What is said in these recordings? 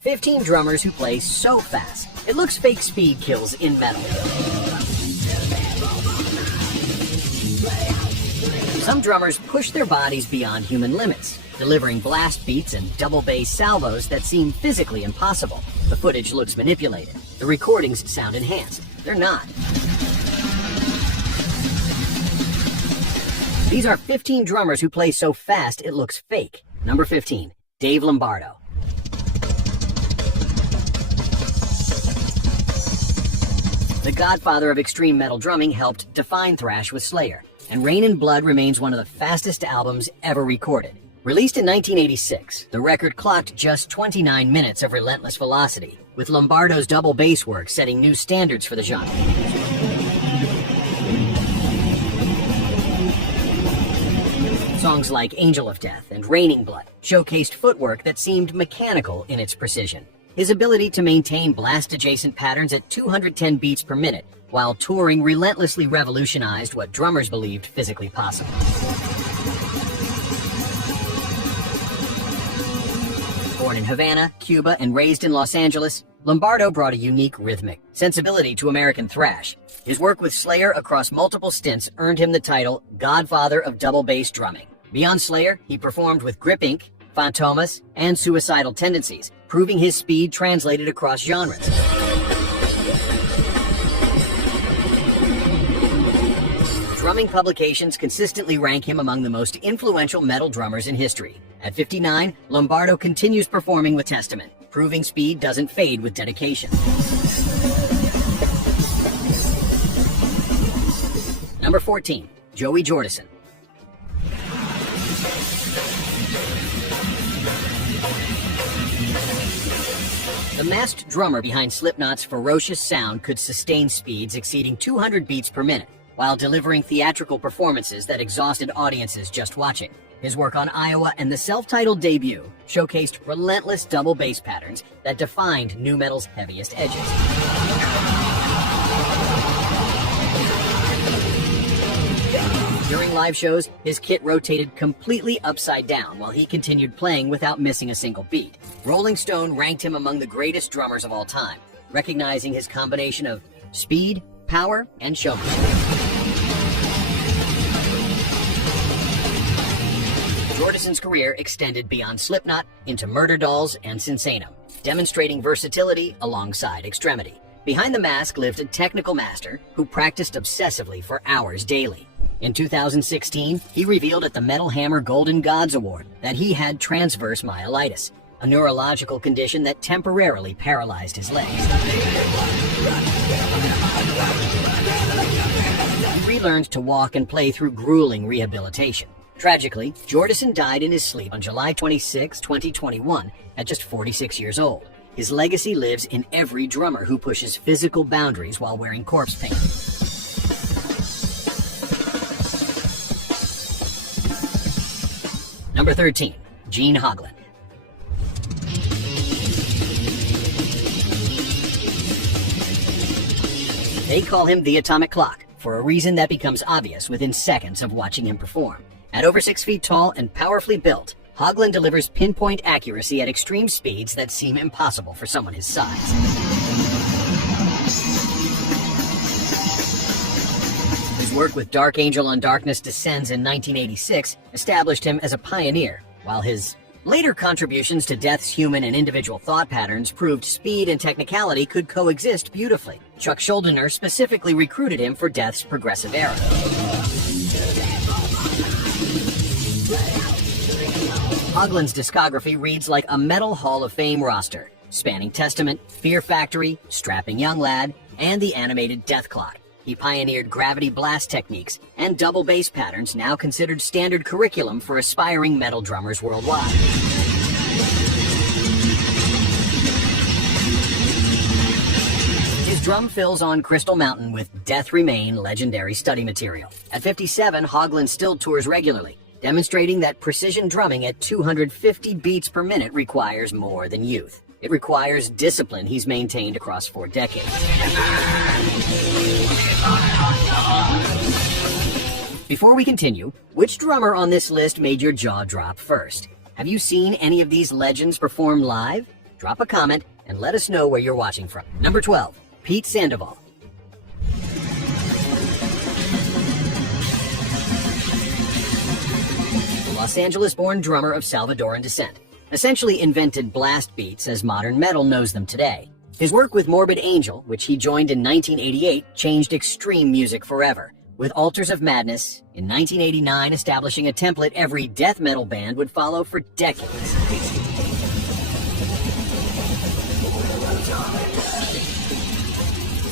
15 drummers who play so fast, it looks fake speed kills in metal. Some drummers push their bodies beyond human limits, delivering blast beats and double bass salvos that seem physically impossible. The footage looks manipulated. The recordings sound enhanced. They're not. These are 15 drummers who play so fast it looks fake. Number 15, Dave Lombardo. The godfather of extreme metal drumming helped define thrash with Slayer, and Rain and Blood remains one of the fastest albums ever recorded. Released in 1986, the record clocked just 29 minutes of relentless velocity, with Lombardo's double bass work setting new standards for the genre. Songs like Angel of Death and Raining Blood showcased footwork that seemed mechanical in its precision. His ability to maintain blast-adjacent patterns at 210 beats per minute while touring relentlessly revolutionized what drummers believed physically possible. Born in Havana, Cuba, and raised in Los Angeles, Lombardo brought a unique rhythmic sensibility to American thrash. His work with Slayer across multiple stints earned him the title Godfather of Double Bass Drumming. Beyond Slayer, he performed with Grip Inc., Fantomas, and Suicidal Tendencies, proving his speed translated across genres. Drumming publications consistently rank him among the most influential metal drummers in history. At 59, Lombardo continues performing with Testament, proving speed doesn't fade with dedication. Number 14, Joey Jordison. The masked drummer behind Slipknot's ferocious sound could sustain speeds exceeding 200 beats per minute, while delivering theatrical performances that exhausted audiences just watching. His work on Iowa and the self-titled debut showcased relentless double bass patterns that defined nu metal's heaviest edges. During live shows, his kit rotated completely upside down while he continued playing without missing a single beat. Rolling Stone ranked him among the greatest drummers of all time, recognizing his combination of speed, power, and showmanship. Jordison's career extended beyond Slipknot into Murder Dolls and Sinsano, demonstrating versatility alongside extremity. Behind the mask lived a technical master who practiced obsessively for hours daily. In 2016, he revealed at the Metal Hammer Golden Gods Award that he had transverse myelitis, a neurological condition that temporarily paralyzed his legs. He relearned to walk and play through grueling rehabilitation. Tragically, Jordison died in his sleep on July 26, 2021, at just 46 years old. His legacy lives in every drummer who pushes physical boundaries while wearing corpse paint. Number 13, Gene Hoglan. They call him the Atomic Clock, for a reason that becomes obvious within seconds of watching him perform. At over 6 feet tall and powerfully built, Hoglan delivers pinpoint accuracy at extreme speeds that seem impossible for someone his size. His work with Dark Angel on Darkness Descends in 1986 established him as a pioneer, while his later contributions to Death's human and individual thought patterns proved speed and technicality could coexist beautifully. Chuck Schuldiner specifically recruited him for Death's progressive era. Hoglan's discography reads like a Metal Hall of Fame roster, spanning Testament, Fear Factory, Strapping Young Lad, and the animated Death Clock. He pioneered gravity blast techniques and double bass patterns now considered standard curriculum for aspiring metal drummers worldwide. His drum fills on Crystal Mountain with Death Remain legendary study material. At 57, Hoglan still tours regularly, demonstrating that precision drumming at 250 beats per minute requires more than youth. It requires discipline he's maintained across 4 decades. Before we continue, which drummer on this list made your jaw drop first? Have you seen any of these legends perform live? Drop a comment and let us know where you're watching from. Number 12. Pete Sandoval. Los Angeles-born drummer of Salvadoran descent, essentially invented blast beats as modern metal knows them today. His work with Morbid Angel, which he joined in 1988, changed extreme music forever, with Altars of Madness in 1989 establishing a template every death metal band would follow for decades.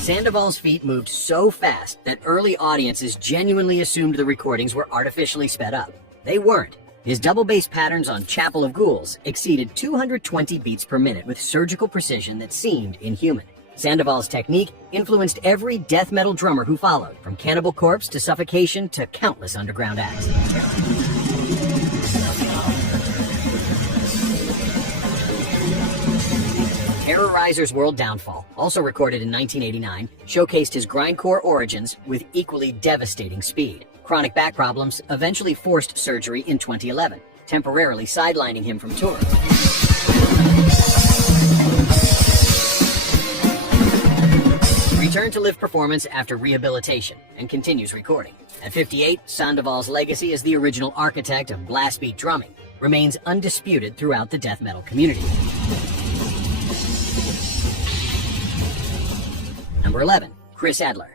Sandoval's feet moved so fast that early audiences genuinely assumed the recordings were artificially sped up. They weren't. His double bass patterns on Chapel of Ghouls exceeded 220 beats per minute with surgical precision that seemed inhuman. Sandoval's technique influenced every death metal drummer who followed, from Cannibal Corpse to Suffocation to countless underground acts. Terrorizer's World Downfall, also recorded in 1989, showcased his grindcore origins with equally devastating speed. Chronic back problems eventually forced surgery in 2011, temporarily sidelining him from touring. Returned to live performance after rehabilitation and continues recording. At 58, Sandoval's legacy as the original architect of blast beat drumming remains undisputed throughout the death metal community. Number 11. Chris Adler.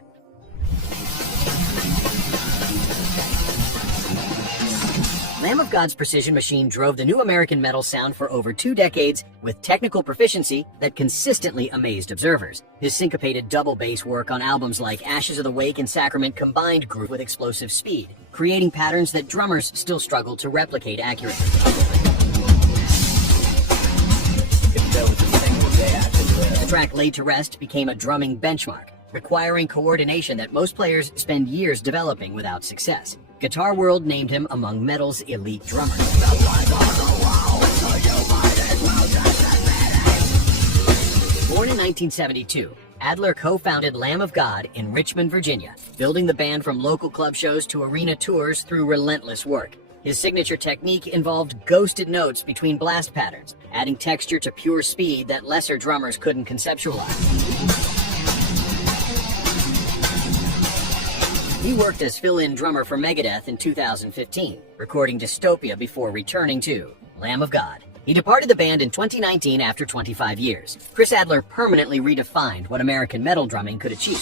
Lamb of God's precision machine drove the new American metal sound for over 2 decades with technical proficiency that consistently amazed observers. His syncopated double bass work on albums like Ashes of the Wake and Sacrament combined groove with explosive speed, creating patterns that drummers still struggle to replicate accurately. The track Laid to Rest became a drumming benchmark, requiring coordination that most players spend years developing without success. Guitar World named him among metal's elite drummers. Born in 1972, Adler co-founded Lamb of God in Richmond, Virginia, building the band from local club shows to arena tours through relentless work. His signature technique involved ghosted notes between blast patterns, adding texture to pure speed that lesser drummers couldn't conceptualize. He worked as fill-in drummer for Megadeth in 2015, recording Dystopia before returning to Lamb of God. He departed the band in 2019 after 25 years. Chris Adler permanently redefined what American metal drumming could achieve.